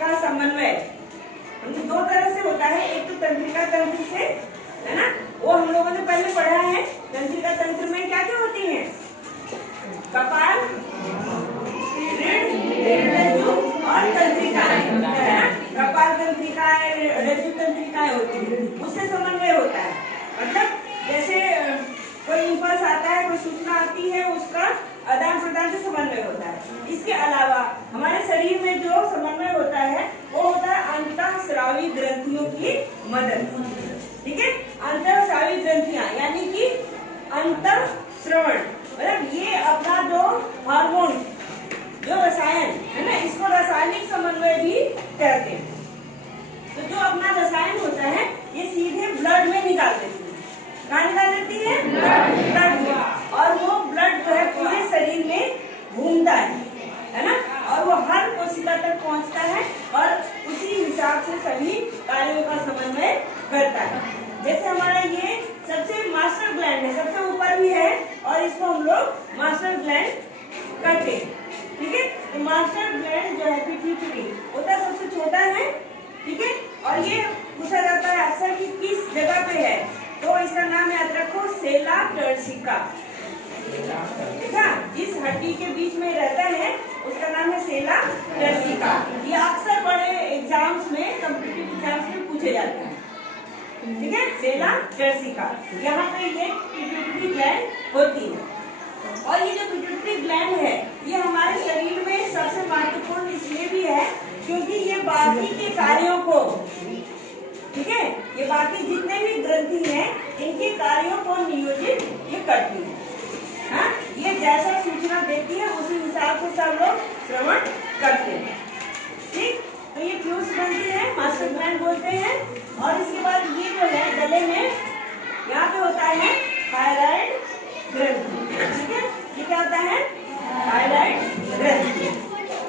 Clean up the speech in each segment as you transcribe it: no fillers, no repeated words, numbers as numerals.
का समन्वय दो तरह से होता है। एक तो तंत्रिका तंत्र से, है ना, वो हम लोगों ने पहले पढ़ा है। तंत्रिका तंत्र में क्या क्या होती है? कपाल, रज्जु और तंत्रिकाएं, है ना। कपाल तंत्रिकाएं, रज्जु तंत्रिकाएं होती है, उससे समन्वय होता है। मतलब जैसे कोई इंपल्स आता है, कोई सूचना आती है, उसका आदान प्रदान से समन्वय होता है। इसके अलावा हमारे शरीर में जो समन्वय होता है वो होता है अंतःस्रावी ग्रंथियों की मदद से। ठीक है, अंतःस्रावी ग्रंथियां यानी कि अंतःश्रवण, मतलब ये अपना जो हार्मोन, जो रसायन है ना, इसको रासायनिक समन्वय भी कहते हैं। तो जो अपना रसायन होता है ये सीधे ब्लड में निकाल देती है। कहाँ निकाल देती है? ब्लड में। और वो ब्लड जो है पूरे शरीर में घूमता है ना, और वो हर कोशिका तक पहुंचता है और उसी हिसाब से सभी कार्यों का समन्वय करता है। जैसे हमारा ये सबसे मास्टर ग्लैंड है, सबसे ऊपर भी है, और इसको हम लोग मास्टर ग्लैंड कहते हैं। ठीक है, तो मास्टर ग्लैंड जो है पिट्यूटरी होता है, सबसे छोटा है। ठीक है, और ये पूछा जाता है अक्सर कि किस जगह पे है, तो इसका नाम याद रखो, सेला टर्सिका। ठीक है, जिस हड्डी के बीच में रहता है उसका नाम है सेला टर्सिका। ये अक्सर बड़े एग्जाम्स में, कॉम्पिटिटिव एग्जाम्स में पूछे जाते हैं। ठीक है, सेला टर्सिका, यहाँ पे ये पिट्यूटरी ग्लैंड होती है। और ये जो पिट्यूटरी ग्लैंड है ये हमारे शरीर में सबसे महत्वपूर्ण इसलिए भी है क्योंकि ये बाकी के कार्यों को, ठीक है, ये बाकी जितने भी ग्रंथि हैं इनके कार्यों को नियोजित ये करती है। हाँ, ये जैसा सूचना देती है उसी हिसाब से सब लोग श्रवण करते हैं। ठीक, तो ये फ्यूज ग्रंथि है, मास्टर ग्लैंड बोलते हैं। और इसके बाद ये जो है गले में यहाँ पे होता है थायराइड ग्रंथि। ठीक है, ये क्या होता है? थायराइड ग्रंथि।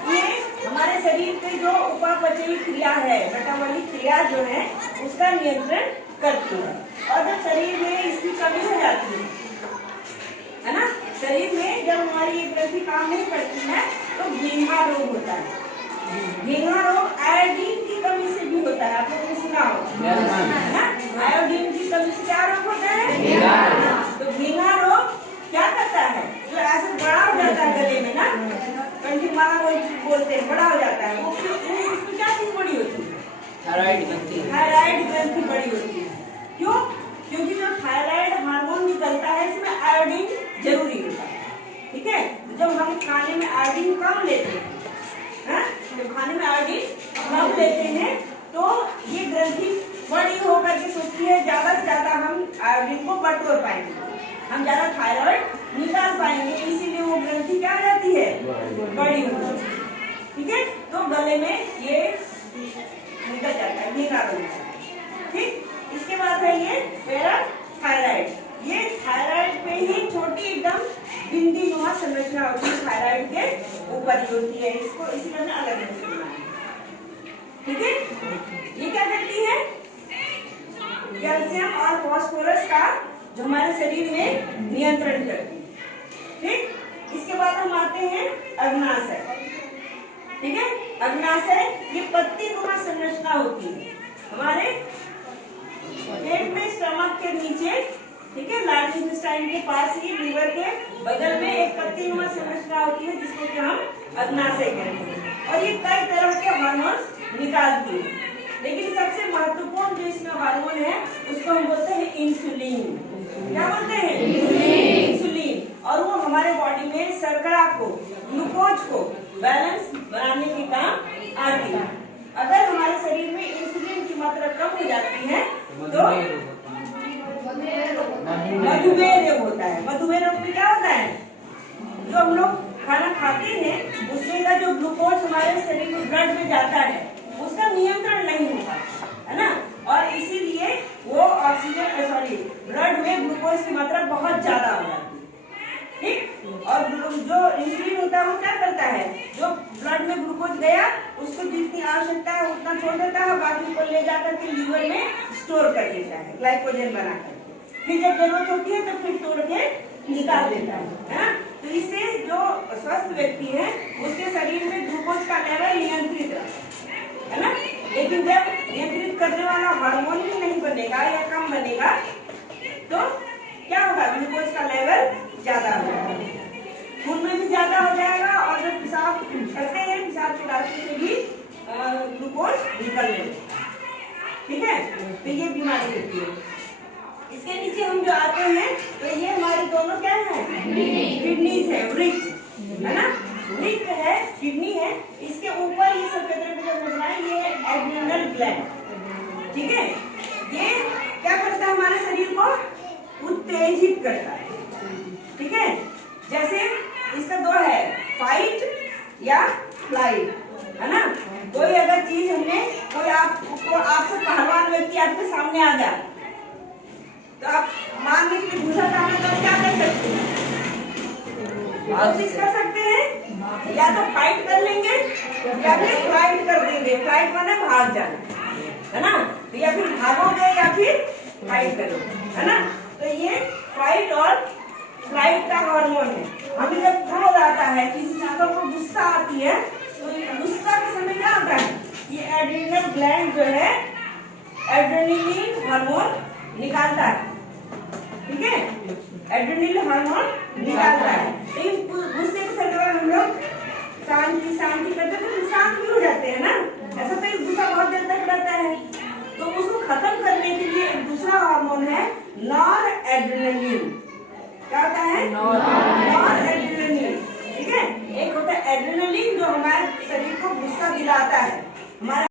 ये हमारे शरीर के जो उपापचयी क्रिया है, मेटाबॉलिक क्रिया जो है उसका नियंत्रण करती है। और जब शरीर में इसकी कमी हो जाती है ना, शरीर में जब हमारी ये ग्रंथि काम नहीं करती है तो घेंघा रोग होता है। घेंघा रोग आयोडीन की कमी से भी होता है, आप लोगों ने सुना होगा। आयोडीन की कमी से क्या रोग होता है? तो घेंघा रोग क्या करता है, जो ऐसे बड़ा हो जाता है गले में ना, कंठी माला बोलते हैं, बड़ा हो जाता है, वो उसमें क्या चीज बड़ी होती है? थायराइड ग्रंथि। थायराइड ग्रंथि बड़ी होती है। क्यों? क्योंकि जो थायराइड हार्मोन निकलता है इसमें आयोडीन जरूरी होता है। ठीक है, जब हम खाने में आयोडीन कम लेते हैं, जब खाने में आयोडीन कम लेते हैं तो ये ग्रंथि बड़ी होकर के सोचती है ज्यादा से ज्यादा हम आयोडीन को बटोर पाएंगे, हम ज्यादा थायराइड निकाल पाएंगे, इसीलिए वो ग्रंथि क्या हो जाती है? बड़ी हो जाती है। ठीक है, तो गले में ये निकल जाता है, घेंघा रोग। ठीक, इसके बाद है ये पैराथायराइड। ये थायराइड पे ही छोटी एकदम बिंदी नुमा संरचना होती है, थायराइड के ऊपर ही होती है, इसको इसी तरह अलग नहीं सुनना है। ठीक है, ये क्या करती है? कैल्शियम और फास्फोरस का जो हमारे शरीर में नियंत्रण करती है। ठीक, इसके बाद हम आते हैं अग्नाशय। ठीक है, अग्नाशय ये पत्ती नुमा संरचना होती है हमारे पेट में, स्टमक के नीचे। ठीक है, लार्ज इंटेस्टाइन के पास ही लीवर के बगल में एक पत्ती नुमा संरचना होती है जिसको कि हम अग्नाशय कहते हैं। और ये कई तरह के हार्मोन्स निकालती है, लेकिन सबसे महत्वपूर्ण जो इसमें हार्मोन है उसको हम बोलते हैं इंसुलिन। क्या बोलते हैं? इंसुलिन। और वो हमारे बॉडी में शर्करा को, ग्लूकोज को बैलेंस बनाने के काम आती है। अगर हमारे शरीर में इंसुलिन की मात्रा कम हो जाती है तो मधुमेह रोग होता है। मधुमेह रोग में क्या होता है? जो हम लोग खाना खाते हैं उसमें का जो ग्लूकोज हमारे शरीर में ब्लड में जाता है उसका नियंत्रण नहीं होता है ना, और इसीलिए वो ऑक्सीजन ब्लड में ग्लूकोज की मात्रा बहुत ज्यादा हो जाती है। ठीक, और जो इंसुलिन होता है वो क्या करता है, जो ब्लड में ग्लूकोज गया उसको जितनी आवश्यकता है उतना छोड़ देता है, बाकी को ले जाकर के लीवर में स्टोर कर देता है, ग्लाइकोजन बना करके। फिर जब जरूरत होती है तो फिर तोड़ के निकाल देता है। तो इससे जो स्वस्थ व्यक्ति है उसके शरीर में ग्लूकोज का लेवल नियंत्रित रहता है। हार्मोन भी नहीं बनेगा या कम बनेगा तो क्या होगा, ग्लूकोज का लेवल ज्यादा होगा, खून में भी ज्यादा हो जाएगा और जब पेशाब करते हैं पेशाब के रास्ते से भी ग्लूकोज निकलने लगेगा। ठीक है, तो ये बीमारी होती है। इसके नीचे हम जो आते हैं तो ये हमारे दोनों क्या है, किडनीज है, वृक्क है ना, वृक्क है, किडनी है, इसके ऊपर ये सफेद रंग का बन रहा है, ये एड्रिनल ग्लैंड। ठीक है, ये क्या करता है, हमारे शरीर को उत्तेजित करता है। ठीक है, जैसे इसका दो है, फाइट या फ्लाइट, है ना। कोई अगर चीज हमने, कोई आपसे पहलवान व्यक्ति आपके सामने आ गया तो आप मान लीजिए कि दूसरा काम तो क्या कर सकते हैं, कोशिश कर सकते हैं, या तो फाइट कर लेंगे या फिर फ्लाइट कर देंगे। फ्लाइट माने भाग जाना, है ना, तो या फिर भागोगे या फिर फाइट करोगे, है ना। तो ये फाइट और फ्लाइट का हार्मोन है। अभी जब क्रोध आता है, किसी चीज को गुस्सा आती है, तो गुस्सा के समय क्या होता है, ये एड्रिनल ग्लैंड जो है एड्रेनलिन हार्मोन निकालता है। ठीक है, एड्रेनलिन हार्मोन निकालता है। लेकिन गुस्से के समय हम लोग शांति करते हैं तो शांत भी हो जाते हैं ना। ऐसा तो गुस्सा बहुत देर तक रहता है, तो उसको खत्म करने के